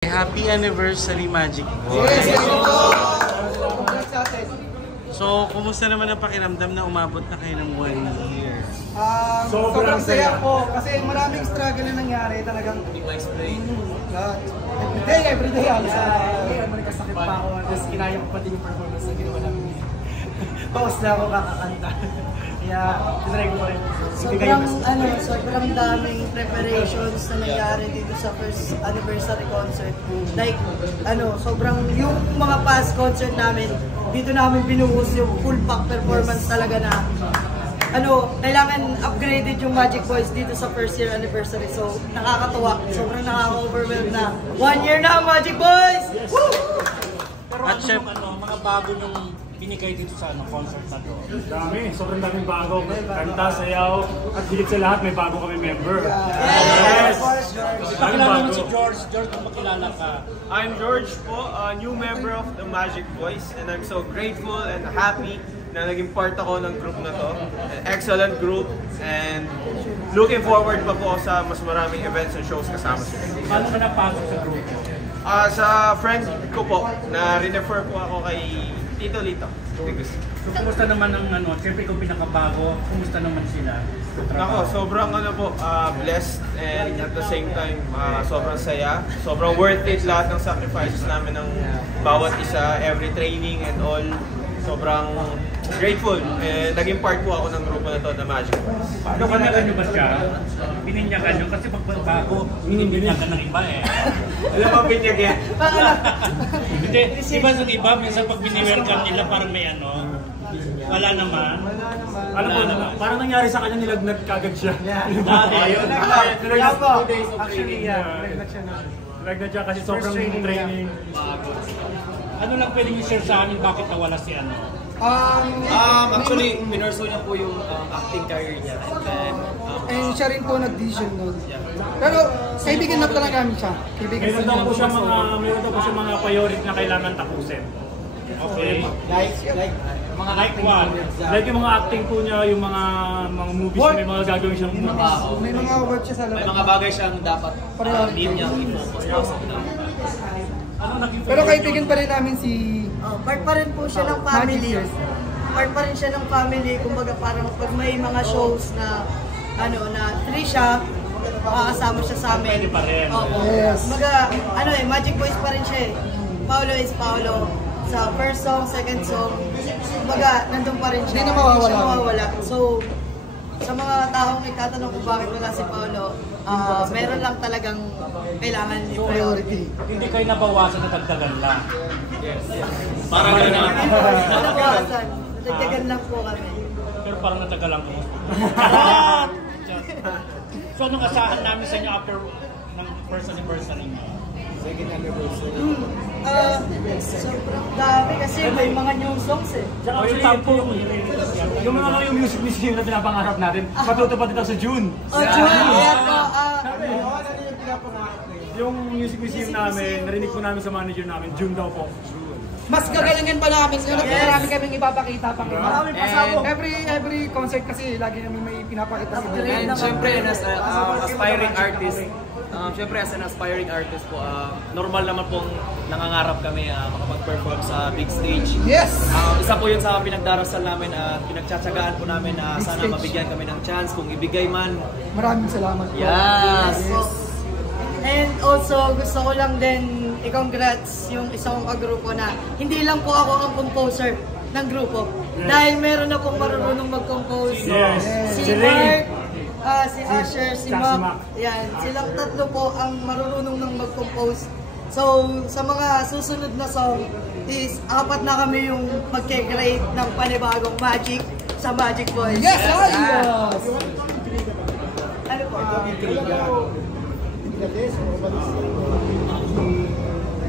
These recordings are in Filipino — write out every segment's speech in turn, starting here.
Happy anniversary, Magic Boy! So, kumusta naman ang pakiramdam na umabot na kayo ng 1 year? Sobrang saya po kasi maraming struggle na nangyari talagang. Everyday halos kasakit pa ako, tapos kinaya ko pati yung performance na ginawa namin. Pause na ako kakakanta. Kaya, tinry ko rin. Sobrang daming preparations na nangyari dito sa first anniversary concert. Like, sobrang yung mga past concert namin, dito namin binuhos yung full pack performance talaga na kailangan upgraded yung Magic Boys dito sa first year anniversary. So, nakakatuwa. Sobrang nakaka-overwhelm na. 1 year na, Magic Boys! Yes. Woo! Pero mga bago nung binigay dito sa concert na to? Dami, sobrang daming bago. Kanta, sayaw, at higit sa lahat may bago kami member. Yes! Pakilala mo si George. George, kung makilala ka. I'm George po, a new member of the Magic Boys, and I'm so grateful and happy na naging part ako ng group na to. An excellent group, and looking forward pa po sa mas maraming events and shows kasama sila. Paano ka napasok sa group? Sa friend ko po, na refer po ako kay Tito Lito. So, kumusta naman ang siyempre kung pinakabago, kumusta naman sila? Ako, sobrang blessed, and at the same time, sobrang saya. Sobrang worth it lahat ng sacrifices namin ng bawat isa, every training and all. Sobrang grateful. Naging part po ako ng grupo na to, na Magic Boys. Paano ka nyo ba siya? Bininyagan nyo? Kasi pag bago, binibinyagan ng iba eh. Alam mo, binyag yan? Hindi, iba minsan pag biniwelcome nila parang may wala naman. Alam mo, parang nangyari sa kanya, nilagnat kagad siya. Ayun. Actually, nilagnat siya kasi sobrang training. Ano lang pwedeng i-share sa amin bakit nawala si Actually, minurso niya po yung acting career niya. And siya rin po nag-vision nun. Pero kaibigan na talaga namin siya. Meron daw po siya mga priority na kailangan tapusin. Okay. Like mga like what? Like yung mga acting po niya, yung mga movies, may mga gagawin siyang movies. May mga work siya sa labas. may mga bagay siyang dapat need niyang i-focus pa sa Pero kaibigan pa rin namin si... Part pa rin po siya ng family. Part pa rin siya ng family. Kumbaga parang pag may mga shows na na free siya, makakasama siya sa amin. Pwede pa rin. Yes. Kumbaga, Magic Boys pa rin siya eh. Paolo is Paolo. Sa first song, second song, kumbaga, nandun pa rin siya. Hindi na mawawala. Hindi na mawawala. So, sa mga taong itatanong kung bakit wala si Paolo, meron lang talagang kailangan i-priority. Hindi kayo nabawasan na dagdagan lang. Yes. Parang gano'n. Nabawasan. Nadagdagan lang po kami. Pero parang natagal lang kamo. So, anong asahan namin sa inyo after ng first anniversary niyo? Second anniversary. Sobrang dami kasi may mga new songs eh. Yung mga yung music museum na pinapangarap natin, matutupad ito sa June. June! Yung music museum namin, narinig po namin sa manager namin, June daw po. Mas gagalingin pa namin. Yun, marami kaming ipapakita pang iba. Maraming pasabog. Every concert kasi lagi namin may pinapakita. And syempre, as aspiring artist, syempre as an aspiring artist po, normal naman pong nangangarap kami makapag-perform sa big stage. Yes! Isa po yun sa pinagdarasal namin at pinagtsatsagaan po namin na sana mabigyan kami ng chance kung ibigay man. Maraming salamat po. Yes! And also, gusto ko lang din i-congrats yung isang kagrupo na hindi lang po ako ang composer ng grupo. Dahil meron akong marunong mag-compose. Yes. Si Mark, si Asher, si Mac. Yan, silang tatlo po ang marunong nang mag-compose. So, sa mga susunod na song is apat na kami yung magke-create ng panibagong magic sa Magic Boys. Yes! Yes! Ano po?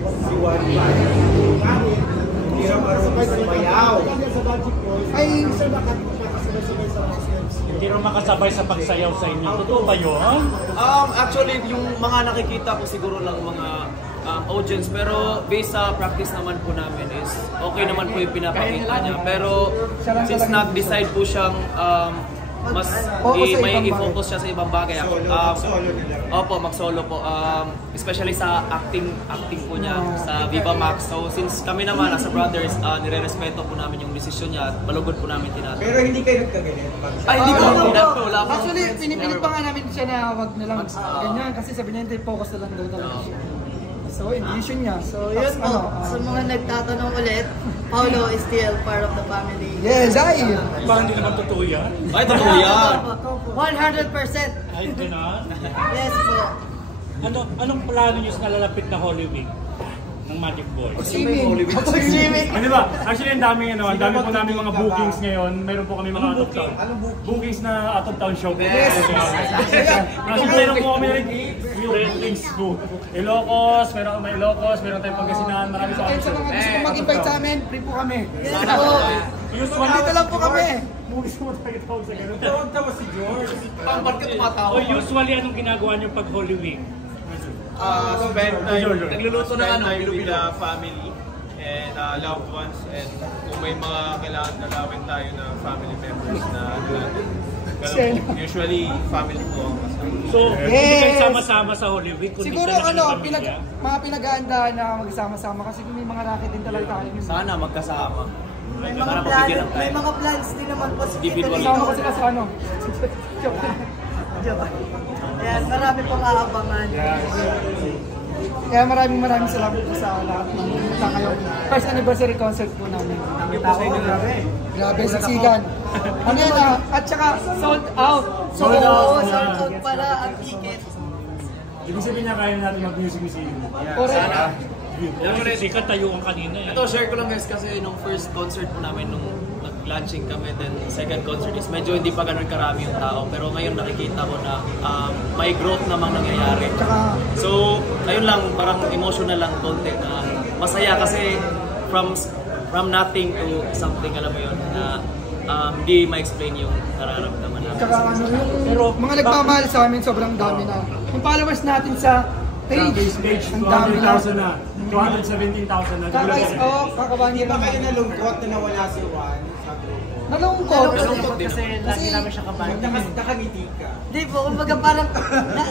Si Wari. Hindi na marunong sumayaw. Ay, Hindi rin makasabay sa pagsayaw sa inyo. Totoo ba yun? Actually, yung mga nakikita ko siguro lang mga audience, pero based sa practice naman po namin is okay naman po yung pinapakita niya. Pero since nag-decide po siyang mas focus sa may ibang bagay. i-focus siya sa ibang bagay. Solo na lang. Opo, mag-solo po. Especially sa acting po niya sa Viva Max. So since kami naman as a brothers, nire-respeto po namin yung desisyon niya at balugod po namin tinatanong. Pero hindi kayo nagkagalit. Ay, hindi po. Wala po. Actually, pinipilit Never pa nga namin siya na wag na lang ganyan kasi sabi niya hindi focus na lang daw talaga siya. So, decision niya. So, yun po. Sa mga nagtatanong ulit, Paolo is still part of the family. Yes, ay! Parang hindi naman totoo yan. Ay, totoo yan. 100%. Ay, gano'n. Yes po. Anong plano niyo sa nalalapit na Holy Week ng Magic Boy? Streaming. Ano ba? Actually, ang dami po namin mga bookings ngayon. Meron po kami mga out of town. Bookings na out of town show po. Yes! Kasi meron po kami rin things po. Ilocos, meron kami Ilocos, meron tayong Pangasinan, marami sa Sa mga gusto mag-invite sa amin, free po kami. Yes po. Dito lang po kami. Movies mo tayo tawag sa ganun. Usually, anong ginagawa niyo pag Holy Week? Spend time, Nagluluto ng ano, with Bilo-Bilo. the family and loved ones, and kung may mga kailangan dalawin tayo na family members na ganun po. Usually, family po ang kasama. So, hindi kayo sama-sama sa Holy Week, kundi Siguro talaga ano, ng pamilya? mga pinag-aandaan na magsama-sama kasi may mga racket din talaga tayo. Sana magkasama. May mga, Para mabigyan ng may time. mga plans din naman po si Tito Individual. Lino. Kasama ko sila sa ano. Ayan, marami pong aabangan. Kaya maraming salamat po sa lahat ng pumunta kayo. First anniversary concert po namin. Grabe, siksikan. Ano yan at saka sold out. So, sold out pala ang ticket. Ibig sabihin niya kaya natin mag-music museum. Correct. Sikat tayo ang kanina eh. Ito, share ko lang guys kasi nung first concert po namin nung nag-launching kami, then second concert is medyo hindi pa ganun karami yung tao. Pero ngayon nakikita ko na may growth namang nangyayari. So, ayun lang, parang emotional lang konti na masaya kasi from nothing to something, alam mo yun, na hindi ma-explain yung nararamdaman namin. Tsaka ano, yung mga nagmamahal sa amin sobrang dami na. Yung followers natin sa page, Page, ang dami na. 200,000 na. 217,000 na. Kakabahan Hindi niya ba naman. kayo nalungkot na nawala si Juan sa group? Nalungkot. Kasi lagi namin siya kabahan. Nakangiti ka. Hindi po, kumbaga parang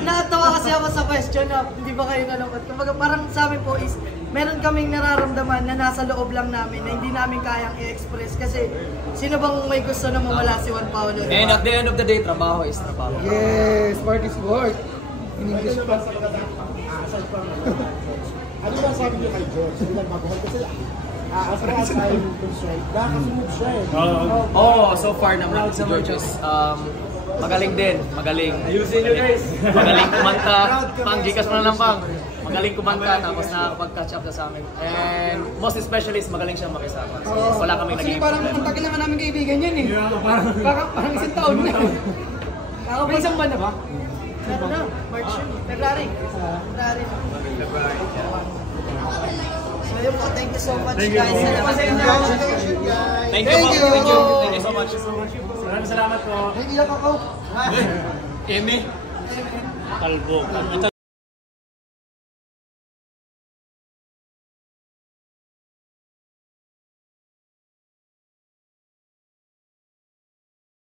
natawa kasi ako sa question na hindi ba kayo nalungkot. Kumbaga parang sa amin po is meron kaming nararamdaman na nasa loob lang namin na hindi namin kayang i-express kasi sino bang may gusto na mawala si Juan Paolo? And at the end of the day, trabaho is trabaho. Yes, work is work. In English pa. Ano ba sabi niyo kay George? Bilang baguhan kasi as far as I'm concerned, nakasunod siya eh. Oo, so far naman si George is magaling din, magaling. Ayusin nyo guys! Magaling kumanta, pang-gikas mo na lang pang. Magaling kumanta, tapos nakakapag-catch up na sa amin. And most especially is magaling siyang makisama. So wala kaming Actually, nag-iipon. parang ang tagal naman namin kaibigan yan eh. Parang isang taon na. May isang ban na ba? Ano na? March yun. February. February. So yun po, thank you so much guys. Salamat sa inyo. Thank you, Thank you. Thank you so much. Maraming salamat po. Naiiyak ako. Eme. Talbog. Ito